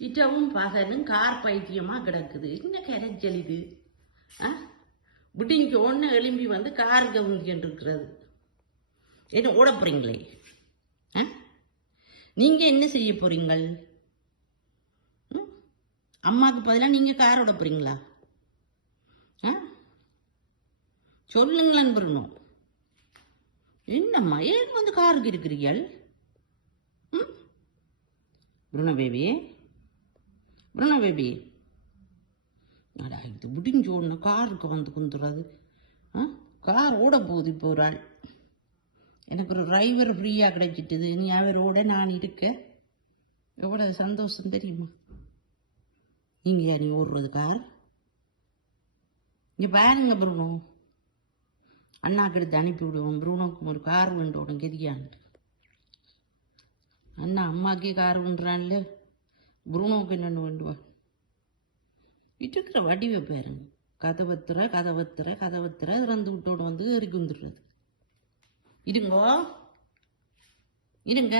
இட்டவும் பகலும் கார் பைத்தியமாக கிடக்குது. என்ன கரைச்சல் இது? விடிஞ்ச ஒன்று எழும்பி வந்து கார் கவுந்துட்டு இருக்கிறது. என்ன ஓட போறீங்களே? நீங்க என்ன செய்ய போறீங்கள்? அம்மாவுக்கு பதிலாக நீங்க கார் ஓட போறீங்களா? சொல்லுங்களேன் புருணோ. என்னம்மா ஏன் வந்து காருக்கு இருக்கிறீர்கள்? புருணோ பேபி, புருணோ பேபி, அடா இது முடிஞ்ச ஒன்று காருக்கு வந்து குந்துறாது. கார் ஓட போகுது இப்போ ஒரு ஆள். எனக்கு ஒரு டிரைவர் ஃப்ரீயாக கிடைச்சிட்டுது. நீ அவரோட நான் இருக்க எவ்வளோ சந்தோஷம் தெரியுமா? நீங்கள் யார் ஓடுறது கார்? இங்கே பாருங்க புருணோ, அண்ணாக்கு எடுத்து அனுப்பி விடுவோம். புருணோக்கு ஒரு கார் வேண்டோடும் கெதியான்ட்டு. அண்ணா அம்மாக்கே கார் வேண்டுறான்ல, புருணோக்கு என்னென்னு வேண்டுவா? இருக்கிற வடிவை பாருங்க. கதவத்துற திறந்து விட்டோடு வந்து எரிக்கு வந்துடுறது. இருங்கோ இருங்க.